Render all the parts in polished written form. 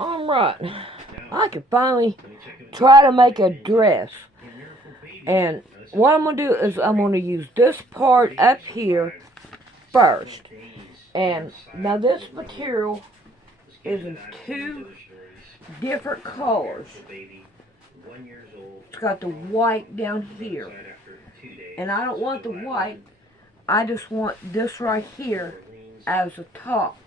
Alright, I can finally try to make a dress. And what I'm going to do is I'm going to use this part up here first. And now this material is in two different colors. It's got the white down here. And I don't want the white, I just want this right here as the top.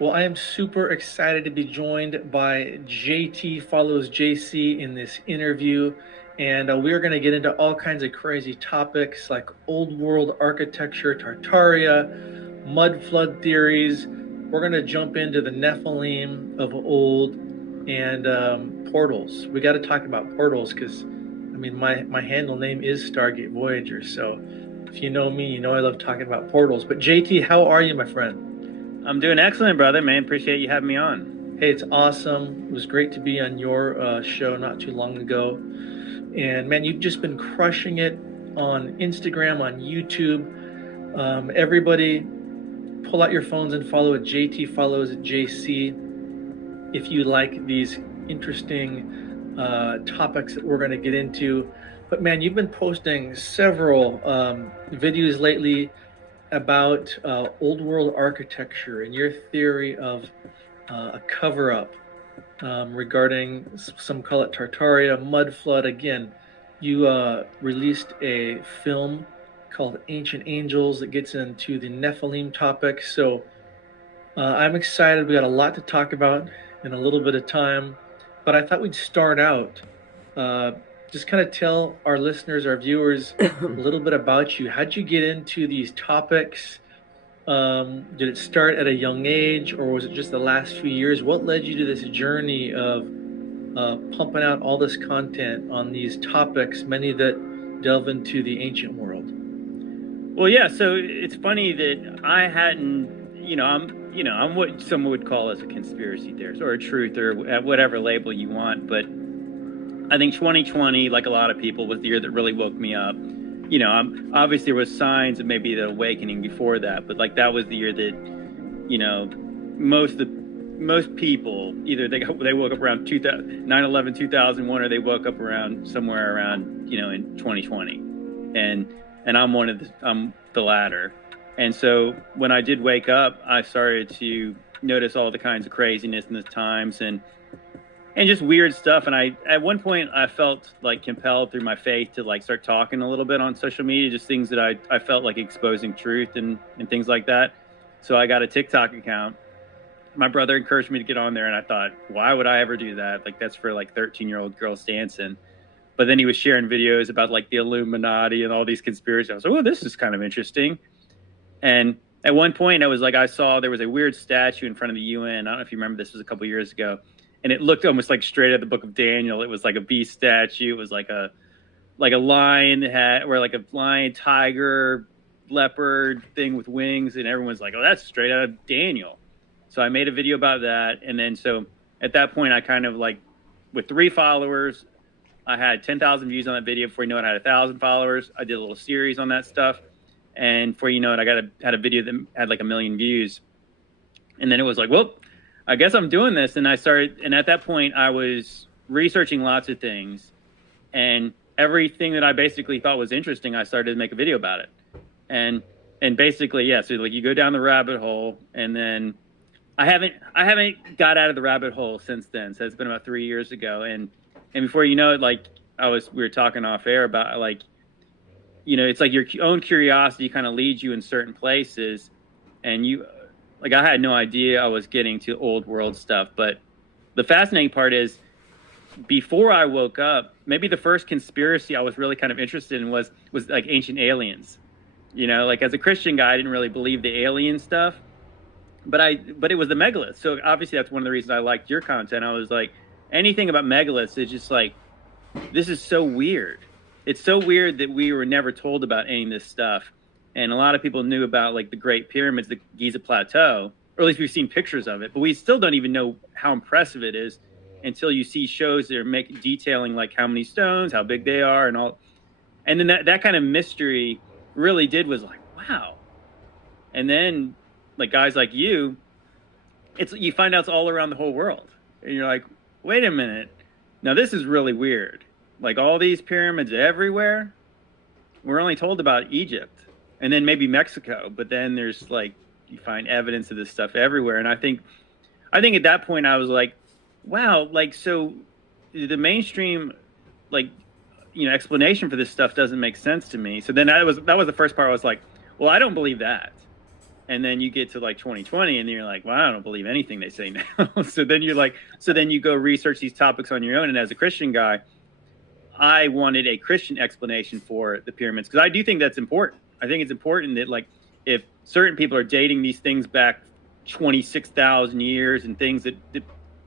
Well, I am super excited to be joined by JT Follows JC in this interview. And we are going to get into all kinds of crazy topics like old world architecture, Tartaria, mud flood theories. We're going to jump into the Nephilim of old and portals. We got to talk about portals because, I mean, my handle name is Stargate Voyager. So if you know me, you know I love talking about portals. But JT, how are you, my friend? I'm doing excellent, brother, man. Appreciate you having me on. Hey, it's awesome. It was great to be on your show not too long ago. And man, you've just been crushing it on Instagram, on YouTube. Everybody, pull out your phones and follow at JT Follows at JC if you like these interesting topics that we're going to get into. But man, you've been posting several videos lately about old world architecture and your theory of a cover-up regarding, some call it Tartaria, mud flood. Again, you released a film called Ancient Angels that gets into the Nephilim topic. So I'm excited. We got a lot to talk about in a little bit of time, but I thought we'd start out just kind of tell our listeners, our viewers, a little bit about you. How'd you get into these topics? Did it start at a young age, or was it just the last few years? What led you to this journey of pumping out all this content on these topics, many that delve into the ancient world? Well, yeah. So it's funny that I hadn't, I'm what someone would call as a conspiracy theorist or a truther, whatever label you want, but I think 2020, like a lot of people, was the year that really woke me up. Obviously there was signs of maybe the awakening before that, but like that was the year that, most people either they woke up around 9/11, 2001, or they woke up around somewhere around in 2020, and I'm the latter. And so when I did wake up, I started to notice all the kinds of craziness in the times and just weird stuff. And at one point I felt like compelled through my faith to like start talking a little bit on social media, just things that I felt like exposing truth and things like that. So I got a TikTok account. My brother encouraged me to get on there, and I thought, why would I ever do that? Like, that's for like 13-year-old girls dancing. But then he was sharing videos about like the Illuminati and all these conspiracies. I was like, oh, this is kind of interesting. And at one point I saw there was a weird statue in front of the UN. I don't know if you remember, this was a couple years ago. And it looked almost like straight out of the Book of Daniel. It was like a beast statue. It was like a lion or like a lion, tiger, leopard thing with wings. And everyone's like, oh, that's straight out of Daniel. So I made a video about that. And then so at that point, I kind of like, with 3 followers, I had 10,000 views on that video. Before you know it, I had 1,000 followers. I did a little series on that stuff. And before you know it, I had a video that had like 1 million views. And then it was like, well, I guess I'm doing this. And at that point I was researching lots of things, and everything that I basically thought was interesting, I started to make a video about it. And basically, yeah, so like you go down the rabbit hole, and then I haven't got out of the rabbit hole since then. So it's been about 3 years ago. And before you know it, like we were talking off air about like, it's like your own curiosity kind of leads you in certain places, and like I had no idea I was getting to old world stuff. But the fascinating part is, before I woke up, maybe the first conspiracy I was really kind of interested in was like ancient aliens. Like as a Christian guy, I didn't really believe the alien stuff. but it was the megaliths. So obviously that's one of the reasons I liked your content. I was like, anything about megaliths is just like, this is so weird. It's so weird that we were never told about any of this stuff. And a lot of people knew about like the Great Pyramids, the Giza Plateau, or at least we've seen pictures of it, but we still don't even know how impressive it is until you see shows that are detailing like how many stones, how big they are, and all. And then that kind of mystery really was like, wow. And then like guys like you, you find out it's all around the whole world, and you're like, wait a minute, now this is really weird. Like all these pyramids everywhere. We're only told about Egypt and then maybe Mexico, but then there's like, you find evidence of this stuff everywhere. And I think at that point I was like, wow, like, so the mainstream, like, explanation for this stuff doesn't make sense to me. So then that was the first part. I was like, well, I don't believe that. And then you get to like 2020 and you're like, well, I don't believe anything they say now. So then you go research these topics on your own. And as a Christian guy, I wanted a Christian explanation for the pyramids, because I do think that's important. I think it's important that like if certain people are dating these things back 26,000 years and things that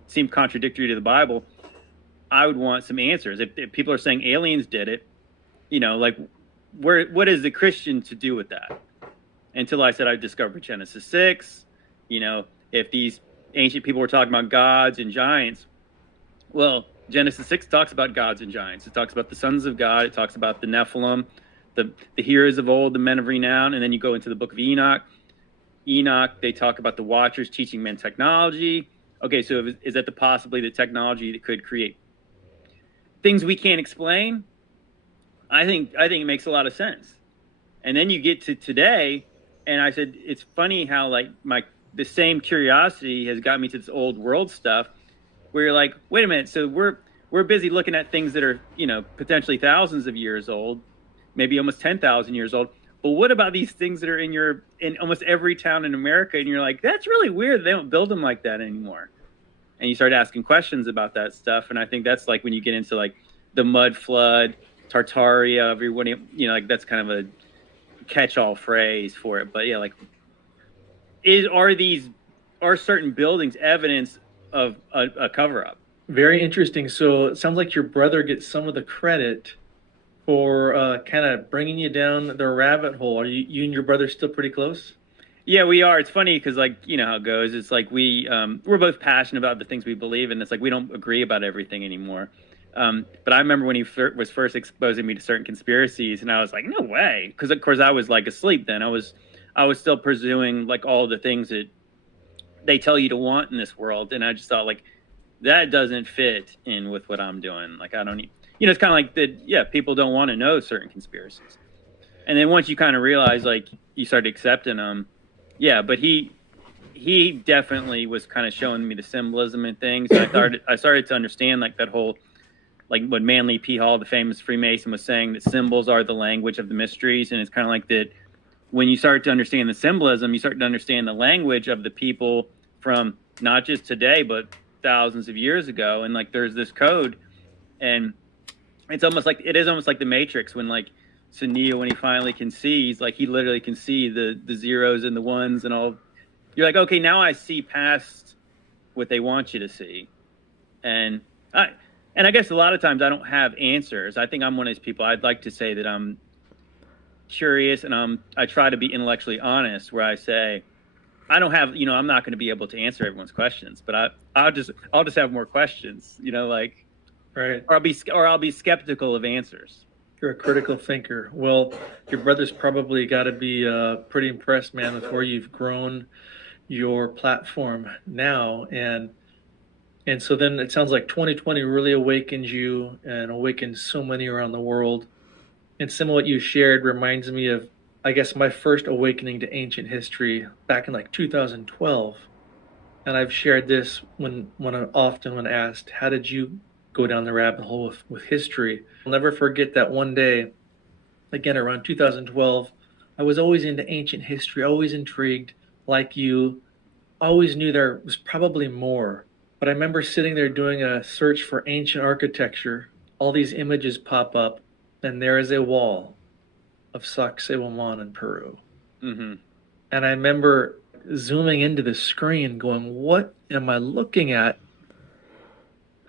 seem contradictory to the Bible, I would want some answers. If people are saying aliens did it, like what is the Christian to do with that? Until I said I discovered Genesis 6, if these ancient people were talking about gods and giants, well, Genesis 6 talks about gods and giants. It talks about the sons of God. It talks about the Nephilim, the heroes of old, the men of renown. And then you go into the book of Enoch. They talk about the Watchers teaching men technology. Okay, so is that possibly the technology that could create things we can't explain? I think it makes a lot of sense. And then you get to today, and I said, it's funny how like the same curiosity has got me to this old world stuff, where you're like, wait a minute, so we're busy looking at things that are, potentially thousands of years old, maybe almost 10,000 years old. But what about these things that are in almost every town in America? And you're like, that's really weird. They don't build them like that anymore. And you start asking questions about that stuff. And I think that's like when you get into like the mud flood, Tartaria, everyone, like that's kind of a catch-all phrase for it. But yeah, like are certain buildings evidence of a cover-up? Very interesting. So it sounds like your brother gets some of the credit for kind of bringing you down the rabbit hole. Are you and your brother still pretty close? Yeah, we are. It's funny because, like, how it goes. It's like we're both passionate about the things we believe in. It's like we don't agree about everything anymore. But I remember when he was first exposing me to certain conspiracies, and I was like, no way. Because, of course, I was, like, asleep then. I was still pursuing, like, all the things that they tell you to want in this world. And I just thought, like, that doesn't fit in with what I'm doing. Like, I don't need... it's kind of like that, yeah, people don't want to know certain conspiracies. And then once you kind of realize, like, you start accepting them, yeah, but he definitely was kind of showing me the symbolism and things. And I started to understand, like, that whole, like, what Manly P. Hall, the famous Freemason, was saying, that symbols are the language of the mysteries. And it's kind of like that when you start to understand the symbolism, you start to understand the language of the people from not just today, but thousands of years ago. And, like, there's this code, and it is almost like the Matrix, when like Neo, when he finally can see, he's like, he literally can see the zeros and the ones and all. You're like, okay, now I see past what they want you to see. And I guess a lot of times I don't have answers. I think I'm one of these people. I'd like to say that I'm curious, and I try to be intellectually honest, where I say, I don't have, I'm not going to be able to answer everyone's questions, but I'll just have more questions, like. Right. Or I'll be skeptical of answers. You're a critical thinker. Well, your brother's probably got to be pretty impressed, man, with where you've grown your platform now. And so then it sounds like 2020 really awakened you and awakened so many around the world. And some of what you shared reminds me of, I guess, my first awakening to ancient history back in like 2012. And I've shared this when asked, how did you go down the rabbit hole with history? I'll never forget that one day, again around 2012, I was always into ancient history, always intrigued, like you, always knew there was probably more. But I remember sitting there doing a search for ancient architecture, all these images pop up, and there is a wall of Sacsayhuaman in Peru. Mm-hmm. And I remember zooming into the screen going, what am I looking at?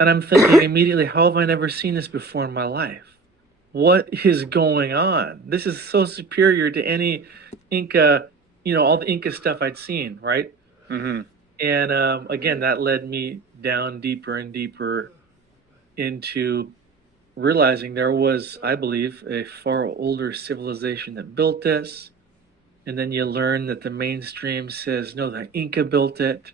And I'm thinking immediately, how have I never seen this before in my life? What is going on? This is so superior to any Inca, all the Inca stuff I'd seen, right? Mm-hmm. And again, that led me down deeper and deeper into realizing there was, I believe, a far older civilization that built this. And then you learn that the mainstream says, no, the Inca built it.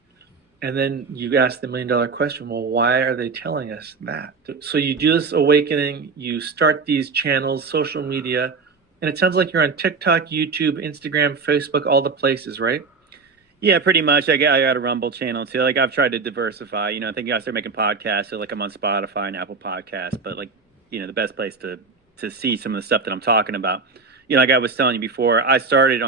And then you ask the $1 million question, well, why are they telling us that? So you do this awakening, you start these channels, social media, and it sounds like you're on TikTok, YouTube, Instagram, Facebook, all the places, right? Yeah, pretty much. I got a Rumble channel too. Like I've tried to diversify. I think I started making podcasts. So like I'm on Spotify and Apple Podcasts. But like, the best place to see some of the stuff that I'm talking about. Like I was telling you before, I started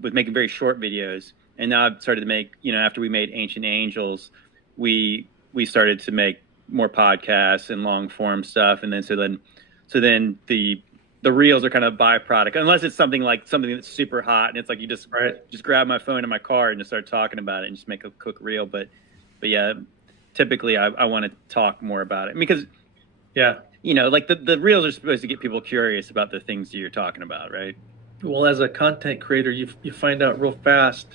with making very short videos, and now I've started to make. After we made Ancient Angels, we started to make more podcasts and long form stuff, and then so then the reels are kind of a byproduct, unless it's something that's super hot and it's like you just grab my phone in my car and just start talking about it and just make a quick reel. But yeah, typically I want to talk more about it because like the reels are supposed to get people curious about the things that you're talking about, right? Well, as a content creator, you find out real fast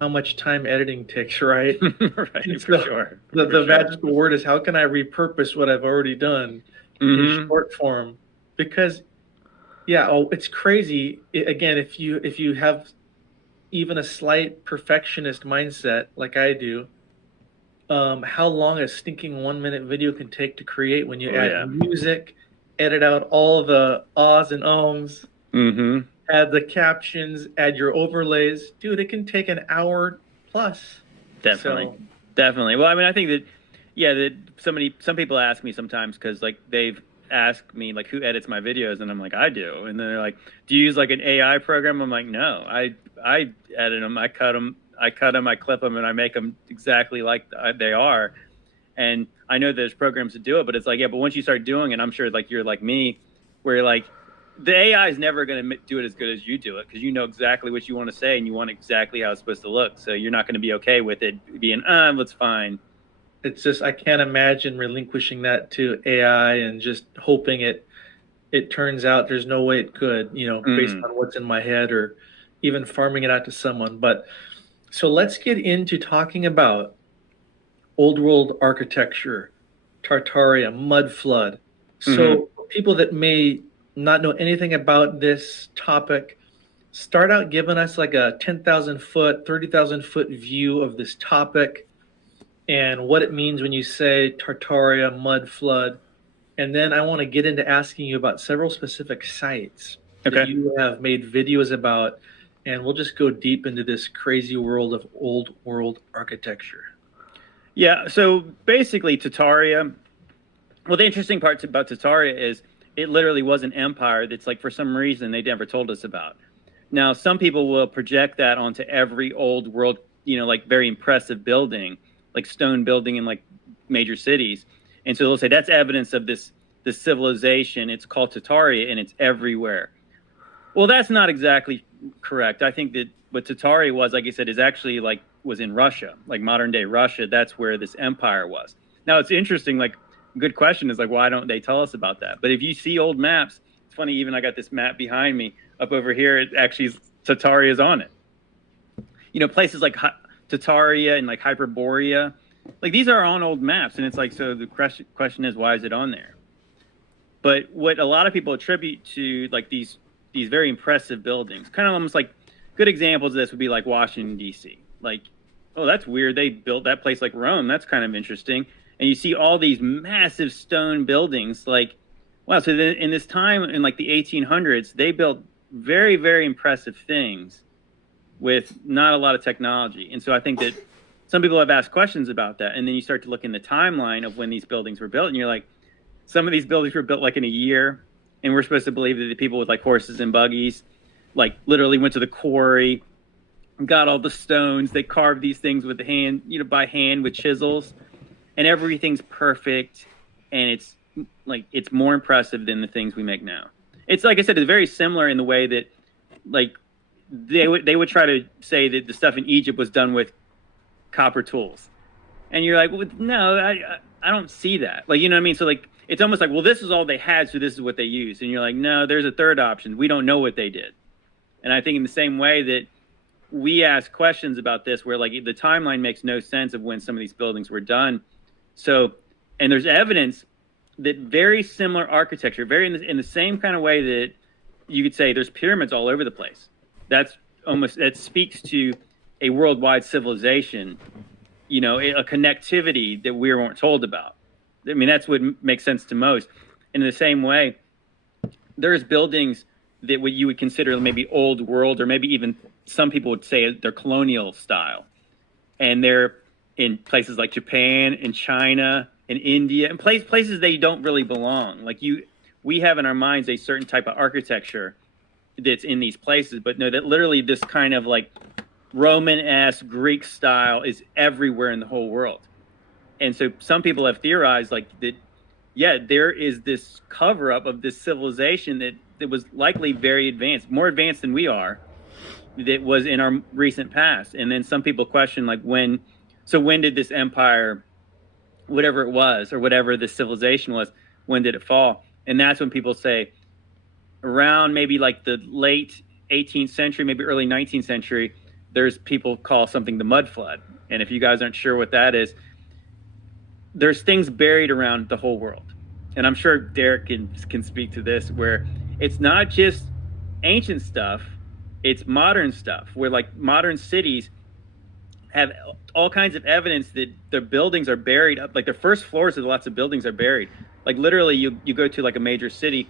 how much time editing takes, right? Right, for sure. The magical word is, how can I repurpose what I've already done in short form? Because it's crazy. Again, if you have even a slight perfectionist mindset like I do, how long a stinking 1-minute video can take to create when you add music, edit out all the ahs and ums, add the captions, add your overlays. Dude, it can take an hour plus. Definitely. Well, I mean, I think that, some people ask me sometimes because like they've ask me like who edits my videos, and I'm like, I do. And then they're like, do you use like an AI program? I'm like, no, I edit them, I cut them, I clip them, and I make them exactly like they are. And I know there's programs to do it, but it's like, but once you start doing it, I'm sure like you're like me, where you're like, the AI is never going to do it as good as you do it, because you know exactly what you want to say and you want exactly how it's supposed to look. So you're not going to be okay with it being, that's fine. It's just, I can't imagine relinquishing that to AI and just hoping it turns out there's no way it could, based on what's in my head, or even farming it out to someone. But so let's get into talking about old world architecture, Tartaria, mud flood. So people that may not know anything about this topic, start out giving us like a 10,000 foot, 30,000 foot view of this topic and what it means when you say Tartaria, mud flood. And then I want to get into asking you about several specific sites that you have made videos about, and we'll just go deep into this crazy world of old world architecture. Yeah, so basically Tartaria, well, the interesting part about Tartaria is it literally was an empire that's like, for some reason, they never told us about. Now, some people will project that onto every old world, like very impressive building, like stone building in like major cities. And so they'll say that's evidence of this civilization. It's called Tartaria and it's everywhere. Well, that's not exactly correct. I think that what Tartaria was, like I said, is actually like was in Russia, like modern day Russia. That's where this empire was. Now, it's interesting, like, good question is like, why don't they tell us about that? But if you see old maps, it's funny, even I got this map behind me up over here, it actually Tartaria is on it. Places like Tartaria and like Hyperborea, like these are on old maps. And it's like, so the question is, why is it on there? But what a lot of people attribute to like these very impressive buildings, kind of almost like good examples of this would be like Washington, D.C. Like, oh, that's weird. They built that place like Rome. That's kind of interesting. And you see all these massive stone buildings, like, wow. So in this time, in like the 1800s, they built very, very impressive things with not a lot of technology. And so I think that some people have asked questions about that. And then you start to look in the timeline of when these buildings were built, and you're like, some of these buildings were built like in a year. And we're supposed to believe that the people with like horses and buggies, like literally went to the quarry, got all the stones. They carved these things with the hand, by hand with chisels. And everything's perfect, and it's more impressive than the things we make now. It's like I said, it's very similar in the way that, like, they would try to say that the stuff in Egypt was done with copper tools, and you're like, well, no, I don't see that. Like, you know what I mean? So like, it's almost like, well, this is all they had, so this is what they used, and you're like, no, there's a third option. We don't know what they did. And I think in the same way that we ask questions about this, where like the timeline makes no sense of when some of these buildings were done. So, and there's evidence that very similar architecture, very in the same kind of way that you could say there's pyramids all over the place. That speaks to a worldwide civilization, you know, a connectivity that we weren't told about. I mean, that's what makes sense to most. And in the same way, there's buildings that what you would consider maybe old world, or maybe even some people would say they're colonial style. And they're in places like Japan and China and India, and places they don't really belong. Like we have in our minds a certain type of architecture that's in these places, but no, that literally this kind of like Roman-esque Greek style is everywhere in the whole world. And so some people have theorized like that, yeah, there is this cover up of this civilization that was likely very advanced, more advanced than we are, that was in our recent past. And then some people question like when did this empire, whatever it was, or whatever this civilization was, when did it fall? And that's when people say around maybe like the late 18th century, maybe early 19th century, there's people call something the mud flood. And if you guys aren't sure what that is, there's things buried around the whole world. And I'm sure Derek can speak to this, where it's not just ancient stuff, it's modern stuff, where like modern cities have all kinds of evidence that their buildings are buried up, like the first floors of lots of buildings are buried. Like literally you go to like a major city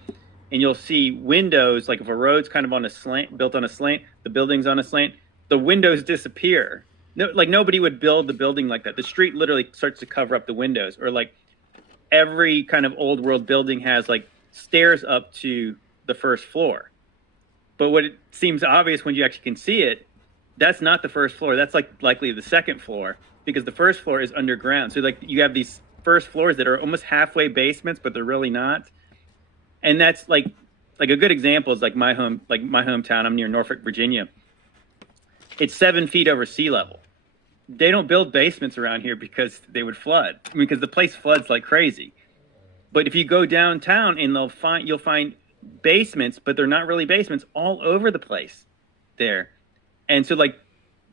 and you'll see windows, like if a road's kind of on a slant, built on a slant, the building's on a slant, the windows disappear. No, like nobody would build the building like that. The street literally starts to cover up the windows. Or like every kind of old world building has like stairs up to the first floor. But what it seems obvious when you actually can see it, that's not the first floor. That's like likely the second floor, because the first floor is underground. So like you have these first floors that are almost halfway basements, but they're really not. And that's like a good example is like my hometown. I'm near Norfolk, Virginia. It's 7 feet over sea level. They don't build basements around here because they would flood. I mean, because the place floods like crazy. But if you go downtown, and you'll find basements, but they're not really basements, all over the place there. And so like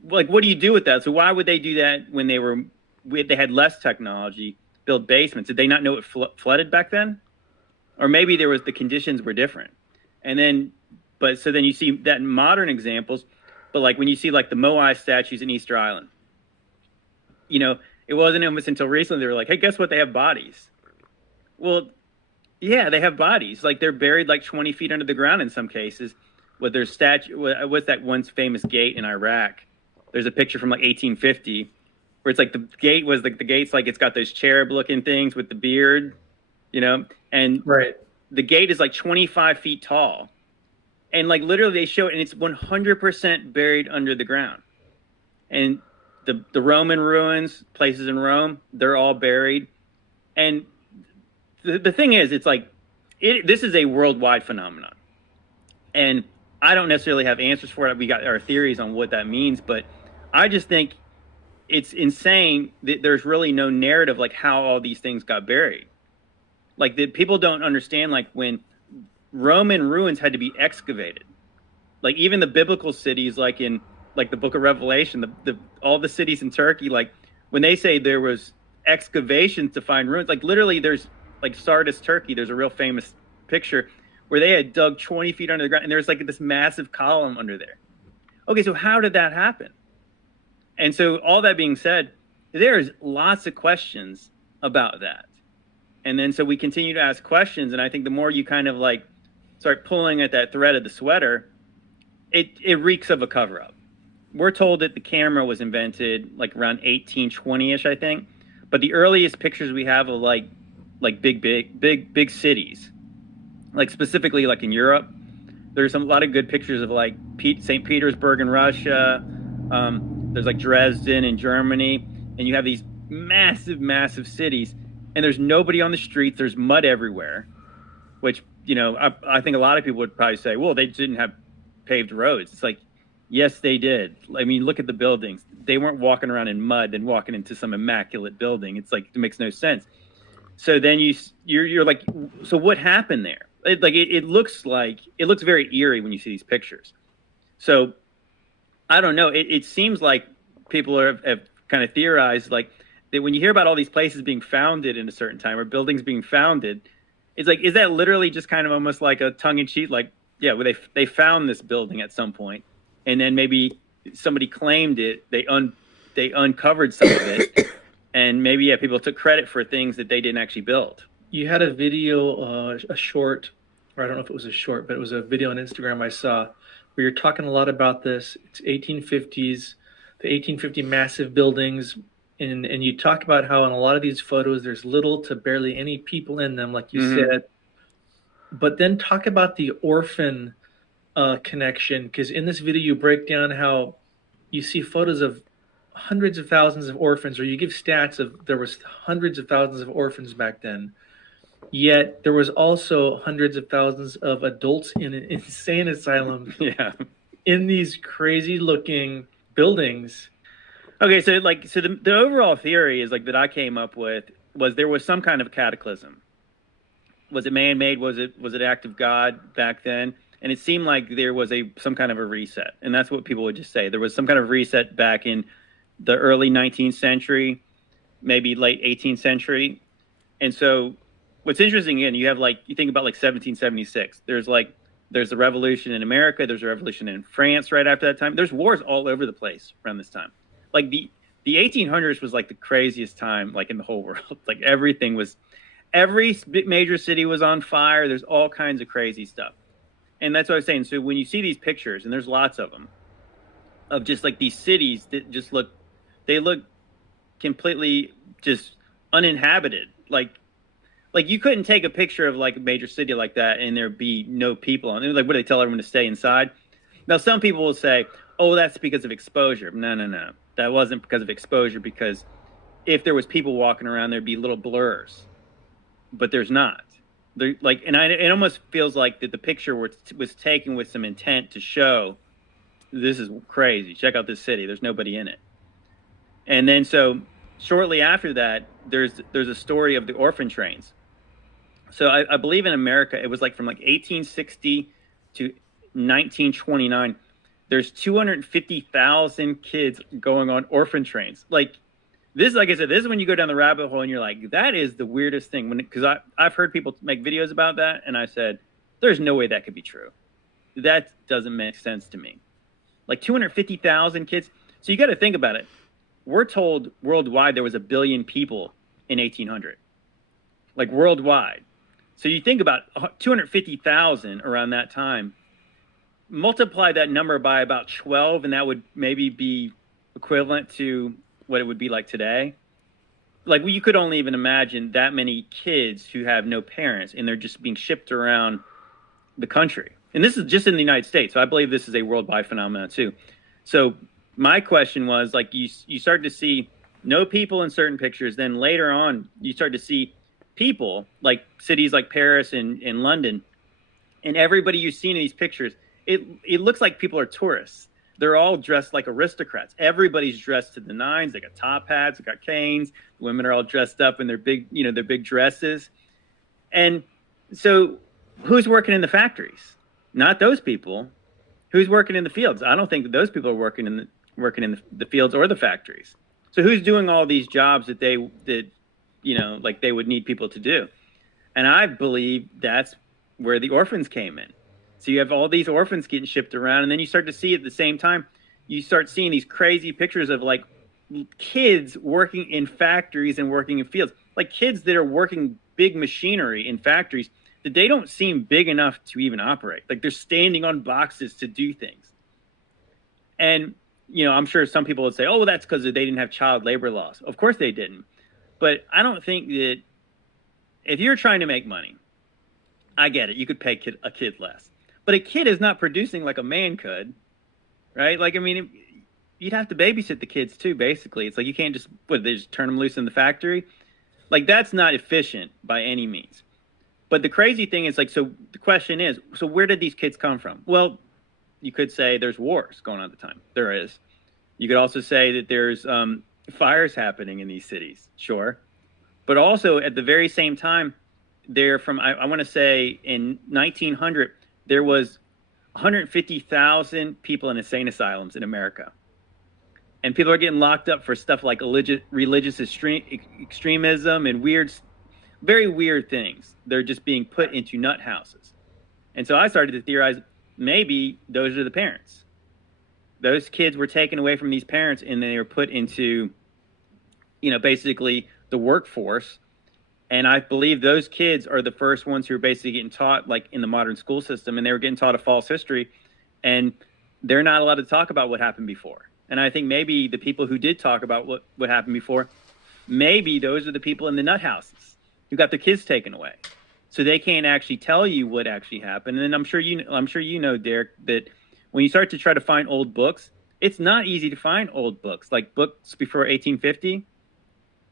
what do you do with that? So why would they do that when they had less technology, build basements? Did they not know it flooded back then? Or maybe the conditions were different. And then, so then you see that in modern examples, but like when you see like the Moai statues in Easter Island, you know, it wasn't almost until recently they were like, hey, guess what? They have bodies. Well, yeah, they have bodies. Like they're buried like 20 feet under the ground in some cases. With their statue, what's that one famous gate in Iraq? There's a picture from like 1850 where it's like the gate was like the gate's like it's got those cherub looking things with the beard, you know, and right. The gate is like 25 feet tall, and like literally they show it, and it's 100% buried under the ground. And the Roman ruins, places in Rome, they're all buried. And the thing is, it's like this is a worldwide phenomenon, and I don't necessarily have answers for it. We got our theories on what that means, but I just think it's insane that there's really no narrative like how all these things got buried. Like that people don't understand, like when Roman ruins had to be excavated. Like even the biblical cities, like in like the book of Revelation, all the cities in Turkey, like when they say there was excavations to find ruins, like literally there's like Sardis, Turkey, there's a real famous picture where they had dug 20 feet under the ground, and there's like this massive column under there. Okay, so how did that happen? And so all that being said, there's lots of questions about that. And then so we continue to ask questions, and I think the more you kind of like start pulling at that thread of the sweater, it reeks of a cover-up. We're told that the camera was invented like around 1820-ish, I think. But the earliest pictures we have of like big cities, like specifically like in Europe, there's a lot of good pictures of like St. Petersburg in Russia. There's like Dresden in Germany, and you have these massive cities, and there's nobody on the streets. There's mud everywhere, which, you know, I think a lot of people would probably say, well, they didn't have paved roads. It's like, Yes, they did. I mean, look at the buildings. They weren't walking around in mud and walking into some immaculate building. It's like, it makes no sense. So then you're like, so what happened there? It looks very eerie when you see these pictures. So I don't know. It seems like people have kind of theorized like that when you hear about all these places being founded in a certain time or buildings being founded, it's like, is that literally just kind of almost like a tongue in cheek? Like, yeah, well, they found this building at some point, and then maybe somebody claimed it. They uncovered some of it, and maybe people took credit for things that they didn't actually build. You had a video, a short, or I don't know if it was a short, but it was a video on Instagram I saw where you're talking a lot about this. It's 1850s, the 1850 massive buildings, and you talk about how in a lot of these photos there's little to barely any people in them, like you said. But then talk about the orphan connection, because in this video you break down how you see photos of hundreds of thousands of orphans, or you give stats of there was hundreds of thousands of orphans back then. Yet there was also hundreds of thousands of adults in an insane asylum. Yeah. In these crazy looking buildings. Okay, so the overall theory is like that I came up with was there was some kind of cataclysm. Was it man-made? Was it an act of God back then? And it seemed like there was some kind of a reset, and that's what people would just say. There was some kind of reset back in the early 19th century, maybe late 18th century. And so what's interesting, again, you think about like 1776. There's the revolution in America. There's a revolution in France right after that time. There's wars all over the place around this time. Like the 1800s was like the craziest time, like in the whole world. Like every major city was on fire. There's all kinds of crazy stuff. And that's what I was saying. So when you see these pictures, and there's lots of them, of just like these cities that just look completely just uninhabited. Like you couldn't take a picture of like a major city like that and there'd be no people on it. Like, what do they tell everyone to stay inside? Now, some people will say, oh, that's because of exposure. No. That wasn't because of exposure, because if there was people walking around, there'd be little blurs, but there's not. It almost feels like that the picture was taken with some intent to show this is crazy. Check out this city. There's nobody in it. And then so shortly after that, there's a story of the orphan trains. So I believe in America, it was like from like 1860 to 1929. There's 250,000 kids going on orphan trains. Like this, like I said, this is when you go down the rabbit hole and you're like, that is the weirdest thing. Because I've heard people make videos about that, and I said, there's no way that could be true. That doesn't make sense to me. Like 250,000 kids. So you got to think about it. We're told worldwide there was 1 billion people in 1800, like worldwide. So you think about 250,000 around that time, multiply that number by about 12, and that would maybe be equivalent to what it would be like today. Like, you could only even imagine that many kids who have no parents, and they're just being shipped around the country. And this is just in the United States. So I believe this is a worldwide phenomenon too. So my question was, like, you start to see no people in certain pictures. Then later on, you start to see people, like cities like Paris and London, and everybody you see in these pictures, it looks like people are tourists. They're all dressed like aristocrats. Everybody's dressed to the nines. They got top hats, they got canes. Women are all dressed up in their big dresses. And so who's working in the factories? Not those people. Who's working in the fields? I don't think that those people are working in the fields or the factories. So who's doing all these jobs that they would need people to do? And I believe that's where the orphans came in. So you have all these orphans getting shipped around, and then you start to see at the same time, you start seeing these crazy pictures of like kids working in factories and working in fields, like kids that are working big machinery in factories that they don't seem big enough to even operate. Like they're standing on boxes to do things. And, I'm sure some people would say, oh, well, that's because they didn't have child labor laws. Of course they didn't. But I don't think that if you're trying to make money, I get it. You could pay a kid less. But a kid is not producing like a man could, right? Like, I mean, you'd have to babysit the kids too, basically. It's like you can't they just turn them loose in the factory? Like, that's not efficient by any means. But the crazy thing is, like, so the question is, so where did these kids come from? Well, you could say there's wars going on at the time. There is. You could also say that there's fires happening in these cities. Sure. But also at the very same time, I want to say in 1900, there was 150,000 people in insane asylums in America. And people are getting locked up for stuff like religious extremism and very weird things. They're just being put into nut houses. And so I started to theorize, maybe those are the parents. Those kids were taken away from these parents and they were put into, basically the workforce. And I believe those kids are the first ones who are basically getting taught, like in the modern school system, and they were getting taught a false history. And they're not allowed to talk about what happened before. And I think maybe the people who did talk about what happened before, maybe those are the people in the nut houses who got their kids taken away. So they can't actually tell you what actually happened. And I'm sure you know, Derek, that when you start to try to find old books, it's not easy to find old books, like books before 1850.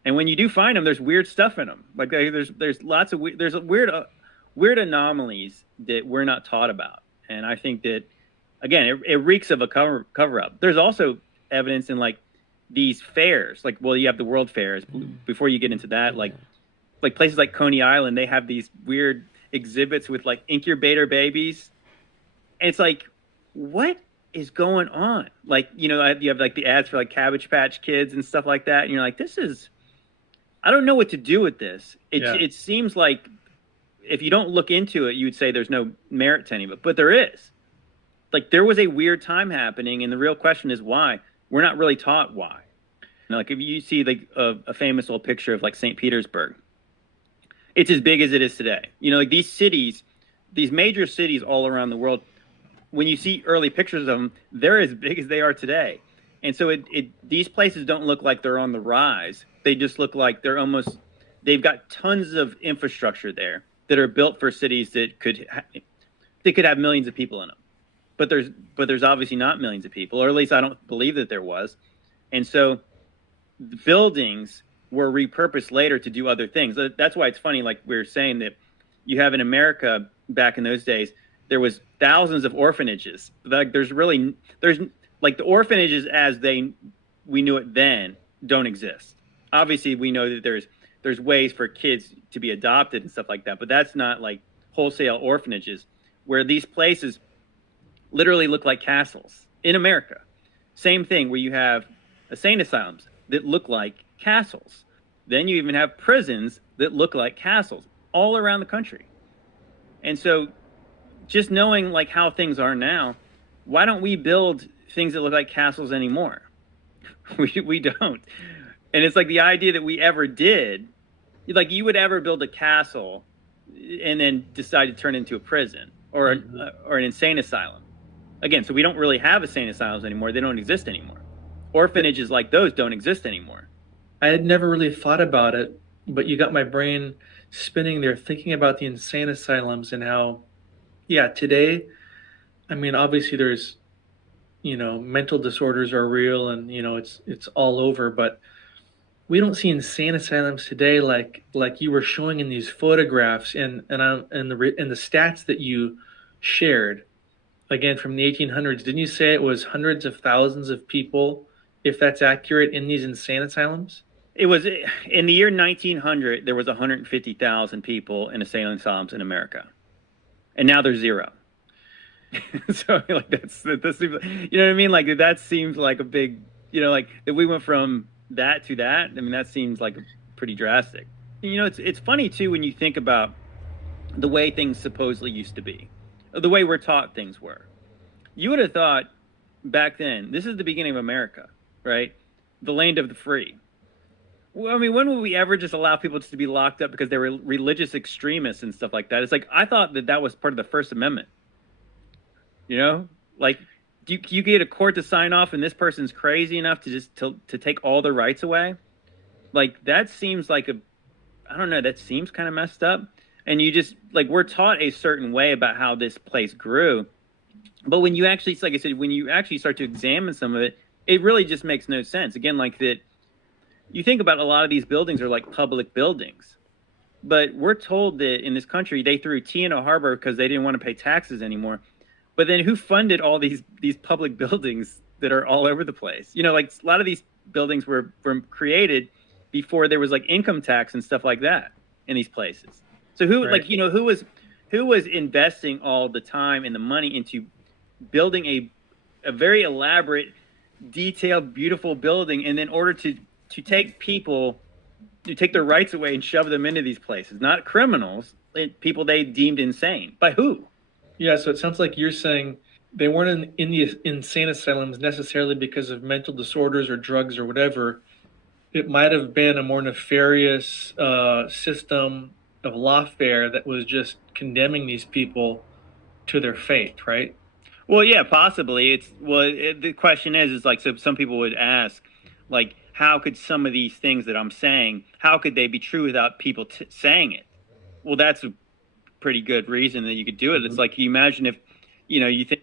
And when you do find them, there's weird stuff in them. Like there's lots of weird anomalies that we're not taught about. And I think that, again, it reeks of a cover up. There's also evidence in like these fairs, like, well, you have the World Fairs. Before you get into that, like places like Coney Island, they have these weird exhibits with like incubator babies. And it's like, what is going on? Like, you have like the ads for like Cabbage Patch Kids and stuff like that. And you're like, I don't know what to do with this. It seems like if you don't look into it, you would say there's no merit to any of it, but there is. Like, there was a weird time happening, and the real question is why. We're not really taught why. Like, if you see like a famous old picture of like St. Petersburg, it's as big as it is today. Like these cities, these major cities all around the world, when you see early pictures of them, they're as big as they are today. And so these places don't look like they're on the rise. They just look like they've got tons of infrastructure there that are built for cities that could have millions of people in them. But there's obviously not millions of people, or at least I don't believe that there was. And so the buildings were repurposed later to do other things. That's why it's funny, like we were saying, that you have in America back in those days, there was thousands of orphanages. Like there's like the orphanages as we knew it then don't exist. Obviously, we know that there's ways for kids to be adopted and stuff like that, but that's not like wholesale orphanages where these places literally look like castles in America. Same thing where you have insane asylums that look like castles. Then you even have prisons that look like castles all around the country. And so just knowing like how things are now, why don't we build things that look like castles anymore? We don't. And it's like the idea that we ever did, like you would ever build a castle and then decide to turn it into a prison or an insane asylum. Again, so we don't really have insane asylums anymore. They don't exist anymore. Orphanages like those don't exist anymore. I had never really thought about it, but you got my brain spinning there thinking about the insane asylums and how, today, I mean, obviously there's, mental disorders are real and, it's all over, but we don't see insane asylums today like you were showing in these photographs and the stats that you shared. Again, from the 1800s, didn't you say it was hundreds of thousands of people, if that's accurate, in these insane asylums? It was in the year 1900. There was 150,000 people in insane asylums in America, and now there's zero. So like that seems, you know what I mean? Like that seems like a big, like if we went from that to that. I mean, that seems like pretty drastic. It's funny too when you think about the way things supposedly used to be. The way we're taught things were. You would have thought back then, this is the beginning of America, right? The land of the free. Well, I mean, when would we ever just allow people just to be locked up because they were religious extremists and stuff like that? It's like, I thought that was part of the First Amendment. Like, you get a court to sign off and this person's crazy enough to take all their rights away? Like, that seems like that seems kind of messed up. And you just, like, we're taught a certain way about how this place grew. But when you actually, like I said, when you actually start to examine some of it, it really just makes no sense. Again, like that, you think about a lot of these buildings are like public buildings. But we're told that in this country, they threw tea in a harbor because they didn't want to pay taxes anymore. But then who funded all these public buildings that are all over the place? You know, like a lot of these buildings were created before there was like income tax and stuff like that in these places. So who, Right. like, you know, who was investing all the time and the money into building a very elaborate, detailed, beautiful building, and in order to take people, to take their rights away and shove them into these places, not criminals, people they deemed insane. By who? Yeah, so it sounds like you're saying they weren't in the insane asylums necessarily because of mental disorders or drugs or whatever. It might have been a more nefarious system of lawfare that was just condemning these people to their fate, right? Well, yeah, possibly. The question is like, so some people would ask, like, how could some of these things that I'm saying, how could they be true without people saying it? Well, that's a pretty good reason that you could do it. It's like, you imagine if, you know, you think